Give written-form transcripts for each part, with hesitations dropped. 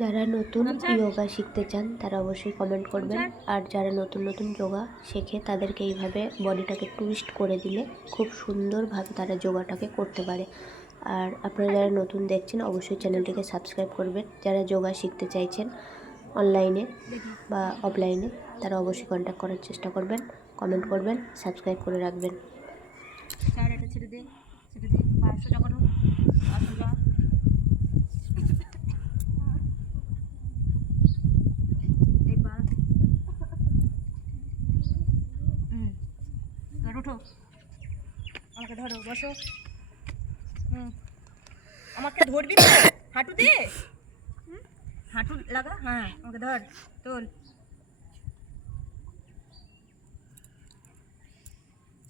যারা নতুন যোগা শিখতে চান তারা অবশ্যই কমেন্ট করবেন। আর যারা নতুন নতুন যোগা শেখে তাদেরকে এইভাবে বডিটাকে টুইস্ট করে দিলে খুব সুন্দরভাবে তারা যোগাটাকে করতে পারে। আর আপনারা যারা নতুন দেখছেন অবশ্যই চ্যানেলটিকে সাবস্ক্রাইব করবেন। যারা যোগা শিখতে চাইছেন অনলাইনে বা অফলাইনে তারা অবশ্যই কন্ট্যাক্ট করার চেষ্টা করবেন, কমেন্ট করবেন, সাবস্ক্রাইব করে রাখবেন। ছেড়ে দে 500 টাকা উঠো, আমাকে ধরো, বসো। আমাকে ধরবি তো, হাঁটু দে, হাঁটু লাগা। হ্যাঁ, আমাকে ধর, তোল,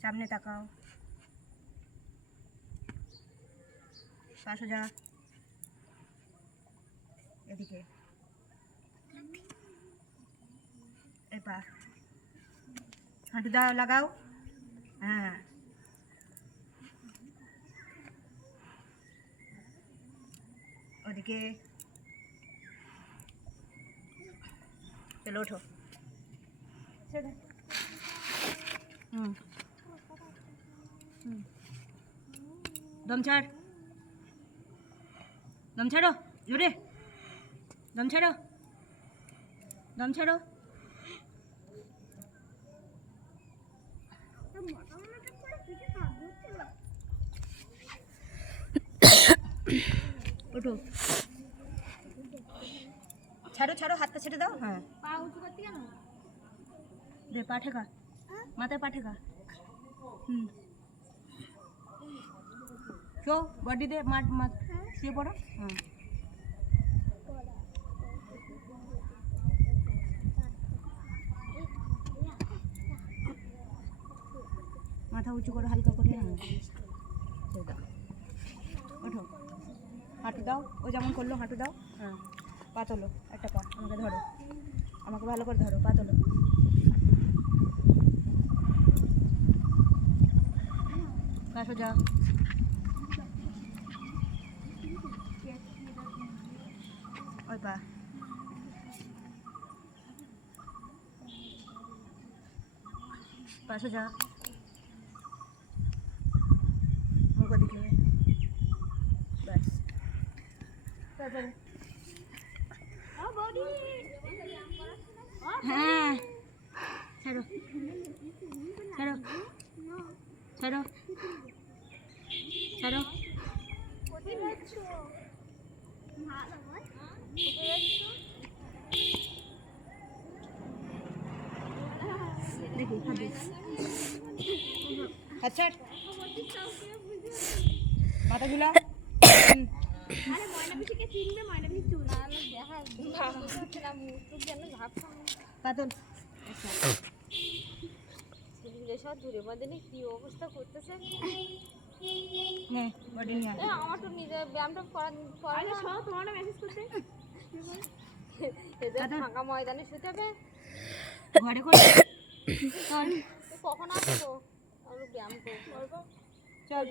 সামনে তাকাও, পাশে যা, এদিকে এবার হাঁটু দাও, লাগাও। হ্যাঁ, ওদিকে চলো, ওঠো। দম ছাড়, দম ছাড়ো, জোরে দম ছাড়ো, দম ছাড়ো। ওঠো, ছাড়ো ছাড়ো, হাতটা ছেড়ে দাও। হ্যাঁ, পা উঁচু করতে কেন? দে, পা ঠেকা, মাথায় পা ঠেকা। শো, বডি দে, মাঠ শুয়ে পড়ো। হ্যাঁ, মাথা উঁচু করো হালকা করে। হ্যাঁ, ওঠো, হাঁটু দাও, ও যেমন করলো হাঁটু দাও। হ্যাঁ, পা তোলো, একটা পা, আমাকে ধরো, আমাকে ভালো করে ধরো, পা তোলো। পাশে যা, ওই পা, পাশে যা, মুখ দিকে, ব্যাস। হ্যাঁ, ছাড়ো ছাড়ো ছাড়ো ছাড়ো। দেখি, আচ্ছা, মাথা ঝুলা। পাতল, দূরে বাঁধেনি কি অবস্থা করতেছে। বডি নিয়ে আমার তো নিজে ব্যায়ামটা তোমার মেসেজ করতে ফাঁকা ময়দানে শুতে হবে ঘরে করে। কখন আসবো? আমি ব্যায়াম করবো। চল,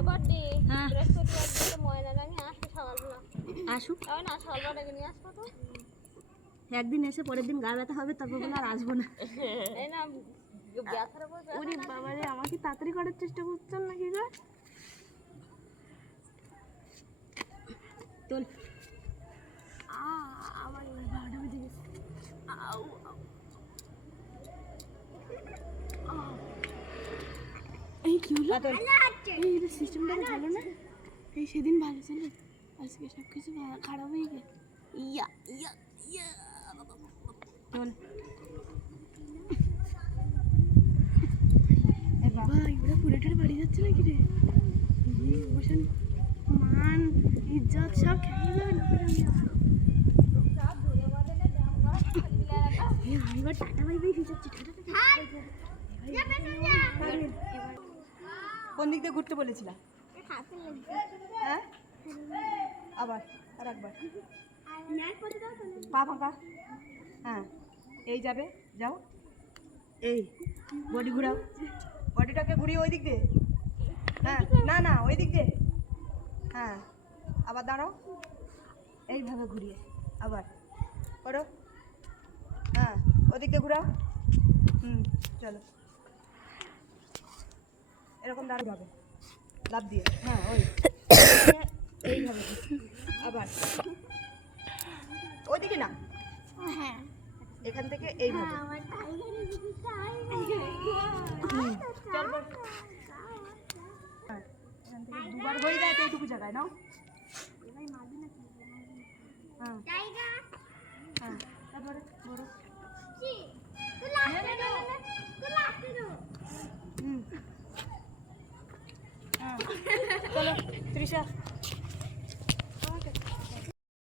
এবার দি বৃহস্পতিবার ময়না রাঙে আসবো সকালবেলা। আসুক না, সকালবেলা ডেকে নিয়ে আসবো। তো একদিন এসে পরের দিন গা ব্যথা হবে, তারপর বলে আর আসবো না। এই না, ব্যথার উপর ওরে বাবা রে, আমাকে তাড়াতাড়ি করার চেষ্টা করছেন নাকি গো? তোল, আমার 12টা বেজে গেছে। এই কি হলো? এই সিস্টেমটা ভালো না, এই সেদিন ভালো ছিল, আজকে সব কিছু খারাপ হয়ে গেল। ইয়া ইয়া ইয়া, তোল। ভাই ওরা পুরোটার বাড়ি যাচ্ছে নাকি রে? বসেন, মান ইজ্জত সব খেয়ে যাবে না। আমি এবার টাটা বাই বাই যাচ্ছি। কোন দিক দিয়ে ঘুরতে বলেছিলাম? হ্যাঁ, আবার আর একবার পা ফাঁকা। হ্যাঁ, এই যাবে, যাও, এই বডি ঘুরাও, বডিটাকে ঘুরিয়ে ওই দিক দিয়ে। হ্যাঁ, না না, ওই দিক দিয়ে। হ্যাঁ, আবার দাঁড়াও, এইভাবে ঘুরিয়ে আবার করো। হ্যাঁ, ওদিক দিয়ে ঘুরাও। চলো, এরকম দাঁড়াবে লাভ দিয়ে। হ্যাঁ, ওই এইভাবে আবার ওইদিকে না, হ্যাঁ এখান থেকে এইভাবে। আমার টাইগারের ভিডিওটা হ্যাঁ, এখান থেকে দুবার হয়ে যায় তো এইটুকু জায়গায় নাও। হ্যাঁ টাইগার হ্যাঁ, তারপরে ধরো। হ্যাঁ, চলো তৃষা।